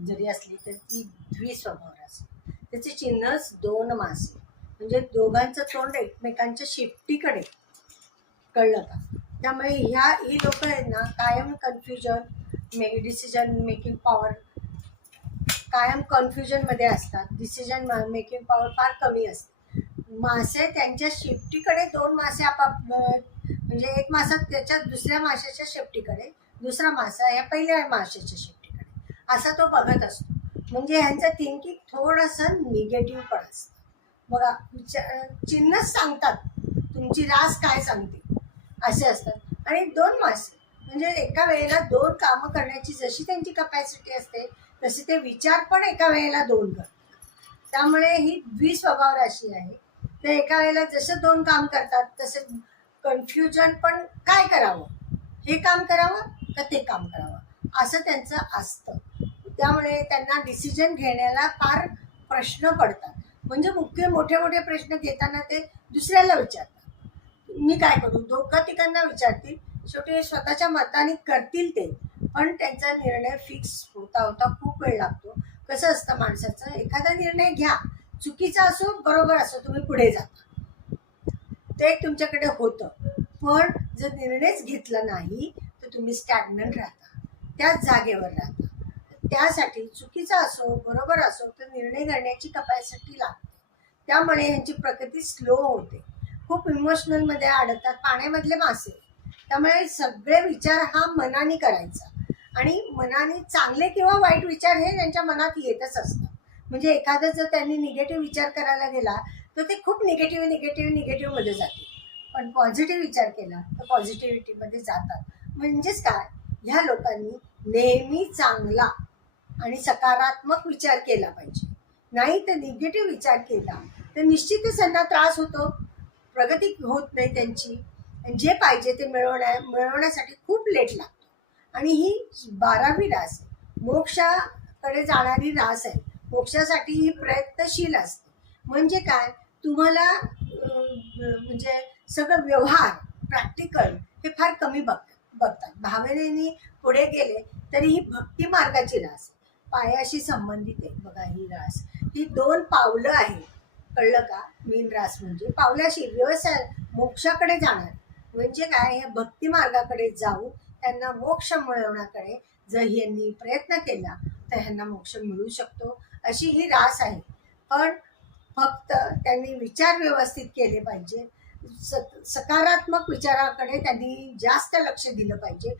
जरी असली तर ती द्विस्वभाव रास. त्याचे चिन्हच दोन मासे, म्हणजे दोघांचं तोंड एकमेकांच्या शेपटीकडे, कळलं का? त्यामुळे ही लोक आहेत ना, कायम कन्फ्युजन डिसिजन मेकिंग पॉवर, कायम कन्फ्युजनमध्ये असतात. डिसिजन मेकिंग पॉवर फार कमी असते. मासे त्यांच्या शेपटीकडे, दोन मासे म्हणजे एक मासा त्याच्या दुसऱ्या माशाच्या शेपटीकडे, दुसरा मासा या पहिल्या माशाच्या शेपटीकडे, असा तो बघत असतो. म्हणजे ह्यांचं थिंकिंग थोडंसं निगेटिव्ह पण असतं. बघा, चिन्हच सांगतात तुमची रास काय सांगते, असे असतात. आणि दोन मासे म्हणजे एका वेळेला दोन कामं करण्याची जशी त्यांची कपॅसिटी असते तसे ते विचार पण एका वेळेला दोन करतात. त्यामुळे ही द्विस्वभाव राशी आहे. ते एका वेळेला जसं दोन काम करतात तसं कन्फ्युजन पण, काय करावं, हे काम करावं का ते काम करावं, असं त्यांचं असतं. त्यामुळे त्यांना डिसिजन घेण्याला फार प्रश्न पडतात. म्हणजे मोठे मोठे प्रश्न घेताना ते दुसऱ्याला विचारतात, मी काय करू, दोघा तिघांना विचारतील. शेवटी स्वतःच्या मताने करतील ते, पण त्यांचा निर्णय फिक्स होता होता खूप वेळ लागतो. कसं असतं माणसाचं, एखादा निर्णय घ्या, चुकीचा असो बरोबर असो, तुम्ही पुढे जाता, ते तुमच्याकडे होतं. पण जर निर्णयच घेतला नाही तर तुम्ही स्टॅग्नंट राहता, त्याच जागेवर राहता. त्यासाठी चुकीचा असो बरोबर असो तर निर्णय करण्याची कपॅसिटी लागते. त्यामुळे यांची प्रगती स्लो होते. खूप इमोशनलमध्ये अडकतात, पाण्यामधले मासे. त्यामुळे सगळे विचार हा मनाने करायचा, आणि मनाने चांगले किंवा वाईट विचार हे त्यांच्या मनात येतच असतात. म्हणजे एखादं जर त्यांनी निगेटिव्ह विचार करायला गेला तर ते खूप निगेटिव्हमध्ये जाते. पण पॉझिटिव्ह विचार केला तर पॉझिटिव्हिटीमध्ये जातात. म्हणजेच काय, ह्या लोकांनी नेहमी चांगला आणि सकारात्मक विचार केला पाहिजे. नाही तर निगेटिव्ह विचार केला तर निश्चितच त्यांना त्रास होतो, प्रगती होत नाही त्यांची. जे पाहिजे ते मिळवण्यासाठी खूप लेट लागतो. आणि ही 12वी रास आहे, मोक्षाकडे जाणारी रास आहे. मोक्षासाठी ही प्रयत्नशील असते. म्हणजे काय, तुम्हाला म्हणजे सगळं व्यवहार प्रॅक्टिकल हे फार कमी बघतात. भावनेने पुढे गेले तरी ही भक्ती मार्गाची रास पायाशी संबंधित आहे. बघा, ही रास ही 2 पावलं आहे, कळलं का? मीन रास म्हणजे पावलाशी व्यवसाय मोक्षाकडे जाणार. म्हणजे काय, हे भक्ती मार्गाकडे जाऊन त्यांना मोक्ष मिळवण्याकडे जर यांनी प्रयत्न केला तर ह्यांना मोक्ष मिळू शकतो, अशी ही रास आहे. पण फक्त त्यांनी विचार व्यवस्थित केले पाहिजे. सकारात्मक विचाराकडे त्यांनी जास्त लक्ष दिलं पाहिजे.